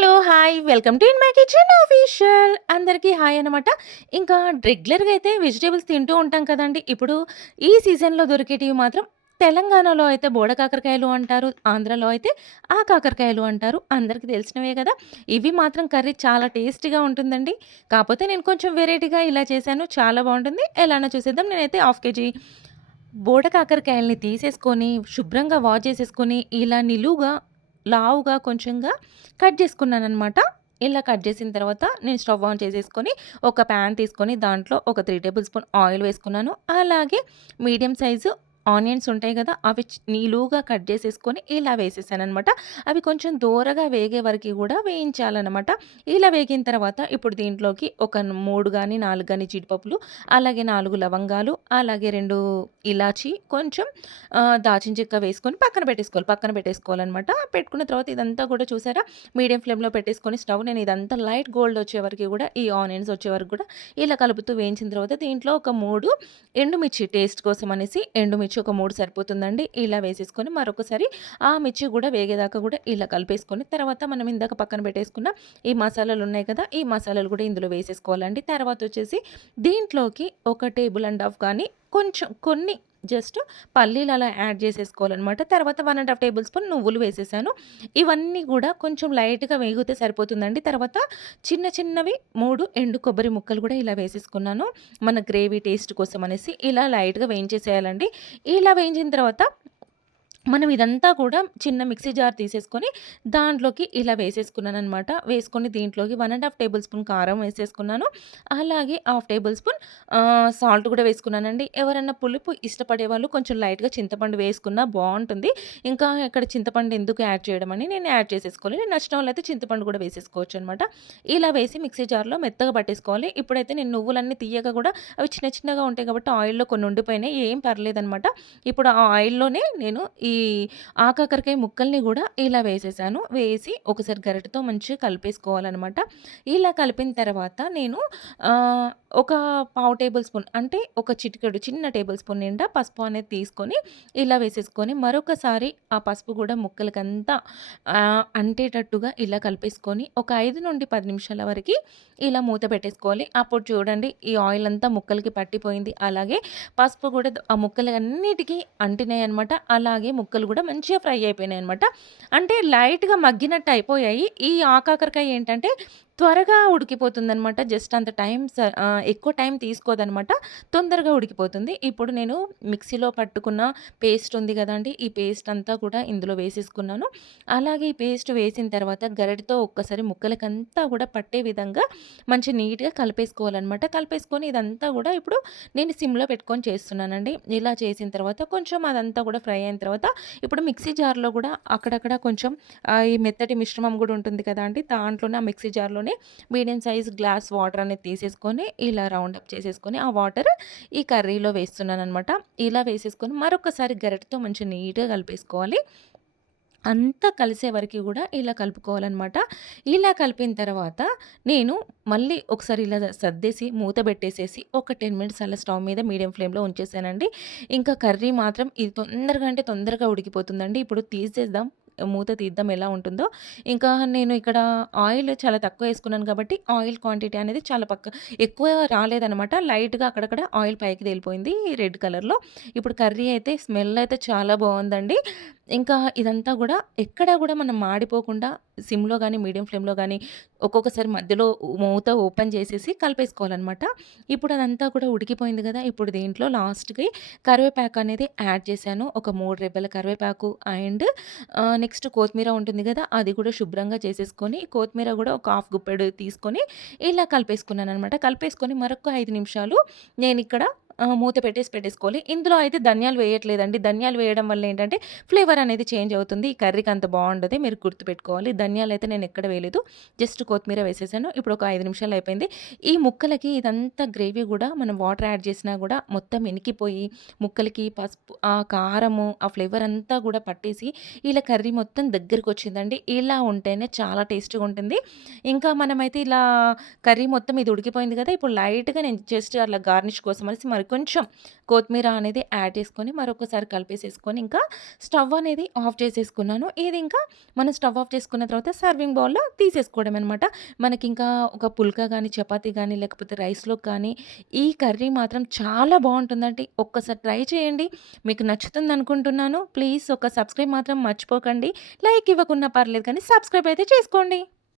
Hello! Hi! Welcome to in my kitchen official. అందరికీ hi అనమాట. ఇంకా రెగ్యులర్‌గా అయితే వెజిటేబుల్స్ తింటూ ఉంటాం కదండీ! ఇప్పుడు ఈ సీజన్‌లో దొరికేటివి మాత్రం తెలంగాణలో అయితే బోడ కాకరకాయలు అంటారు. ఆంధ్రలో అయితే ఆ కాకరకాయలు అంటారు. అందరికి తెలిసినవే కదా ఇవి మాత్రం కర్రీ చాలా టేస్టీగా ఉంటుందండి. కాకపోతే నేను కొంచెం వెరైటీగా ఇలా చేశాను. చాలా బాగుంటుంది ఎలానో చూసేద్దాం. నేనైతే హాఫ్ కేజీ బోడ కాకరకాయల్ని తీసేసుకొని, శుభ్రంగా వాష్ చేసేసుకొని, ఇలా నిలువుగా, లావుగా కొంచెంగా కట్ చేసుకున్నాననమాట. ఇలా కట్ చేసిన తర్వాత నేను స్టవ్ ఆన్ చేసేసుకొని, ఒక ప్యాన్ తీసుకొని దాంట్లో ఒక త్రీ టేబుల్ స్పూన్ ఆయిల్ వేసుకున్నాను. అలాగే మీడియం సైజు ఆనియన్స్ ఉంటాయి కదా అవి నీలుగా కట్ చేసేసుకొని ఇలా వేసేసాననమాట. అవి కొంచెం దోరగా వేగే వరకి కూడా వేయించాలన్నమాట ఇలా వేగిన తర్వాత ఇప్పుడు దీంట్లోకి ఒక మూడు కానీ నాలుగు కానీ జీడిపప్పులు, అలాగే నాలుగు లవంగాలు, అలాగే రెండు ఇలాచి, కొంచెం దాచిన చెక్క వేసుకొని పక్కన పెట్టేసుకోవాలి. పక్కన పెట్టేసుకోవాలన్నమాట పెట్టుకున్న తర్వాత ఇదంతా కూడా చూసారా మీడియం ఫ్లేమ్‌లో పెట్టేసుకొని స్టవ్ నేను ఇదంతా లైట్ గోల్డ్ వచ్చే వరకు కూడా ఈ ఆనియన్స్ వచ్చే వరకు కూడా ఇలా కలుపుతూ వేయించిన తర్వాత దీంట్లో ఒక మూడు ఎండుమిర్చి టేస్ట్ కోసం అనేసి ఎండుమిర్చి ఒక మూడు సరిపోతుందండి. ఇలా వేసేసుకొని మరొకసారి ఆ మిర్చి కూడా వేగేదాకా కూడా ఇలా కలిపేసుకొని తర్వాత మనం ఇందాక పక్కన పెట్టేసుకున్న ఈ మసాలాలు ఉన్నాయి కదా! ఈ మసాలాలు కూడా ఇందులో వేసేసుకోవాలండి. తర్వాత వచ్చేసి దీంట్లోకి ఒక టేబుల్ అండ్ హాఫ్ కానీ కొంచెం కొన్ని జస్ట్ పల్లీలు అలా యాడ్ చేసేసుకోవాలనమాట. తర్వాత one and half tablespoon నువ్వులు వేసేసాను. ఇవన్నీ కూడా కొంచెం లైట్‌గా వేగితే సరిపోతుందండి. తర్వాత చిన్న చిన్నవి మూడు ఎండు కొబ్బరి ముక్కలు కూడా ఇలా వేసేసుకున్నాను. మన గ్రేవీ టేస్ట్ కోసం అనేసి ఇలా లైట్‌గా వేయించేసేయాలండి. ఇలా వేయించిన తర్వాత మనం ఇదంతా కూడా చిన్న మిక్సీ జార్ తీసేసుకొని దాంట్లోకి ఇలా వేసేసుకున్నాను అనమాట వేసుకొని దీంట్లోకి one and half tablespoon కారం వేసేసుకున్నాను. అలాగే హాఫ్ టేబుల్ స్పూన్ సాల్ట్ కూడా వేసుకున్నానండి. ఎవరైనా పులుపు ఇష్టపడేవాళ్ళు కొంచెం లైట్‌గా చింతపండు వేసుకున్నా బాగుంటుంది ఇంకా ఇక్కడ చింతపండు ఎందుకు యాడ్ చేయడం అని నేను యాడ్ చేసేసుకోవాలి. నేను నచ్చిన వాళ్ళైతే చింతపండు కూడా వేసేసుకోవచ్చనమాట. ఇలా వేసి మిక్సీ జార్‌లో మెత్తగా పట్టేసుకోవాలి. ఇప్పుడైతే నేను నువ్వులన్నీ తీయగా కూడా అవి చిన్న చిన్నగా ఉంటాయి కాబట్టి ఆయిల్‌లో కొన్ని ఉండిపోయినాయి. ఏం పర్లేదనమాట. ఇప్పుడు ఆ ఆయిల్‌లోనే నేను ఈ ఈ ఆకాకరకాయ ముక్కల్ని కూడా ఇలా వేసేసాను. వేసి ఒకసారి గరిటతో మంచిగా కలిపేసుకోవాలనమాట. ఇలా కలిపిన తర్వాత నేను ఒక పావు టేబుల్ స్పూన్ అంటే ఒక చిటికెడు చిన్న టేబుల్ స్పూన్ నిండా పసుపు అనేది తీసుకొని ఇలా వేసేసుకొని మరొకసారి ఆ పసుపు కూడా ముక్కలకంతా అంటేటట్టుగా ఇలా కలిపేసుకొని ఒక 5-10 నిమిషాల వరకు ఇలా మూత పెట్టేసుకోవాలి. అప్పుడు చూడండి ఈ ఆయిల్ అంతా ముక్కలకి పట్టిపోయింది. అలాగే పసుపు కూడా ఆ ముక్కలన్నిటికీ అంటినాయి అనమాట అలాగే ముక్కలు కూడా మంచిగా ఫ్రై అయిపోయినాయి అనమాట అంటే లైట్‌గా మగ్గినట్టు అయిపోయాయి. ఈ ఆకాకరకాయ ఏంటంటే త్వరగా ఉడికిపోతుందనమాట. జస్ట్ అంత టైం ఎక్కువ టైం తీసుకోదనమాట. తొందరగా ఉడికిపోతుంది. ఇప్పుడు నేను మిక్సీలో పట్టుకున్న పేస్ట్ ఉంది కదండి ఈ పేస్ట్ అంతా కూడా ఇందులో వేసేసుకున్నాను. అలాగే ఈ పేస్ట్ వేసిన తర్వాత గరిటెతో ఒక్కసారి ముక్కలకంతా కూడా పట్టే విధంగా మంచి నీట్‌గా కలిపేసుకోవాలనమాట. కలిపేసుకొని ఇదంతా కూడా ఇప్పుడు నేను సిమ్‌లో పెట్టుకొని చేస్తున్నానండి. ఇలా చేసిన తర్వాత కొంచెం అదంతా కూడా ఫ్రై అయిన తర్వాత ఇప్పుడు మిక్సీ జార్‌లో కూడా అక్కడక్కడ కొంచెం ఈ మెత్తటి మిశ్రమం కూడా ఉంటుంది కదా అండి! దాంట్లోనే ఆ మిక్సీ జార్‌లోనే మీడియం సైజ్ గ్లాస్ వాటర్ అనేది తీసేసుకొని ఇలా రౌండ్ అప్ చేసేసుకొని ఆ వాటర్ ఈ కర్రీలో వేస్తున్నాను అనమాట ఇలా వేసేసుకొని మరొకసారి గరిటెతో మంచిగా నీట్‌గా కలిపేసుకోవాలి. అంతా కలిసే వరకు కూడా ఇలా కలుపుకోవాలన్నమాట ఇలా కలిపిన తర్వాత నేను మళ్ళీ ఒకసారి ఇలా సర్దేసి మూత పెట్టేసేసి ఒక 10 మినిట్స్ అలా స్టవ్ మీద మీడియం ఫ్లేమ్‌లో ఉంచేసానండి. ఇంకా కర్రీ మాత్రం ఇది తొందరగా అంటే తొందరగా ఉడికిపోతుందండి. ఇప్పుడు తీసేద్దాం. మూత తీద్దాం ఎలా ఉంటుందో. ఇంకా నేను ఇక్కడ ఆయిల్ చాలా తక్కువ వేసుకున్నాను కాబట్టి ఆయిల్ క్వాంటిటీ అనేది చాలా పక్క ఎక్కువ రాలేదనమాట. లైట్‌గా అక్కడక్కడ ఆయిల్ పైకి తేలిపోయింది రెడ్ కలర్‌లో. ఇప్పుడు కర్రీ అయితే స్మెల్ అయితే చాలా బాగుందండి ఇంకా ఇదంతా కూడా ఎక్కడ కూడా మనం మాడిపోకుండా సిమ్‌లో కానీ మీడియం ఫ్లేమ్‌లో కానీ ఒక్కొక్కసారి మధ్యలో మూత ఓపెన్ చేసేసి కలిపేసుకోవాలనమాట. ఇప్పుడు అదంతా కూడా ఉడికిపోయింది కదా ఇప్పుడు దీంట్లో లాస్ట్‌కి కరివేపాకు అనేది యాడ్ చేశాను. ఒక మూడు రెబ్బల కరివేపాకు అండ్ నెక్స్ట్ నెక్స్ట్ కొత్తిమీర ఉంటుంది కదా అది కూడా శుభ్రంగా చేసేసుకొని కొత్తిమీర కూడా ఒక హాఫ్ గుప్పెడు తీసుకొని ఇలా కలిపేసుకున్నాను అనమాట కలిపేసుకొని మరొక ఐదు నిమిషాలు నేను ఇక్కడ మూత పెట్టేసి పెట్టేసుకోవాలి. ఇందులో అయితే ధనియాలు వేయట్లేదండి. ధనియాలు వేయడం వల్ల ఏంటంటే ఫ్లేవర్ అనేది చేంజ్ అవుతుంది. ఈ కర్రీకి అంత బావుండదు. మీరు గుర్తుపెట్టుకోవాలి. అయితే నేను ఎక్కడ వేయలేదు. జస్ట్ కొత్తిమీర వేసేసాను. ఇప్పుడు ఒక ఐదు నిమిషాలు అయిపోయింది. ఈ ముక్కలకి ఇదంతా గ్రేవీ కూడా మనం వాటర్ యాడ్ చేసినా కూడా మొత్తం ఇనికిపోయి ముక్కలకి పసుపు, ఆ కారము, ఆ ఫ్లేవర్ అంతా కూడా పట్టేసి ఇలా కర్రీ మొత్తం దగ్గరికొచ్చిందండి. ఇలా ఉంటేనే చాలా టేస్టీగా ఉంటుంది. ఇంకా మనమైతే ఇలా కర్రీ మొత్తం ఇది ఉడికిపోయింది కదా ఇప్పుడు లైట్‌గా నేను జస్ట్ అట్లా గార్నిష్ కోసం అనేసి మరి కొంచెం కొత్తిమీర అనేది యాడ్ చేసుకొని మరొకసారి కలిపేసేసుకొని ఇంకా స్టవ్ అనేది ఆఫ్ చేసేసుకున్నాను. ఇది ఇంకా మనం స్టవ్ ఆఫ్ చేసుకున్న తర్వాత సర్వింగ్ బౌల్‌లో తీసేసుకోవడం అనమాట. మనకి ఇంకా ఒక పుల్కా కానీ చపాతీ కానీ లేకపోతే రైస్లో కానీ ఈ కర్రీ మాత్రం చాలా బాగుంటుందండి ఒక్కసారి ట్రై చేయండి. మీకు నచ్చుతుంది అనుకుంటున్నాను ప్లీజ్ ఒక సబ్స్క్రైబ్ మాత్రం మర్చిపోకండి. లైక్ ఇవ్వకున్నా పర్లేదు కానీ సబ్స్క్రైబ్ అయితే చేసుకోండి.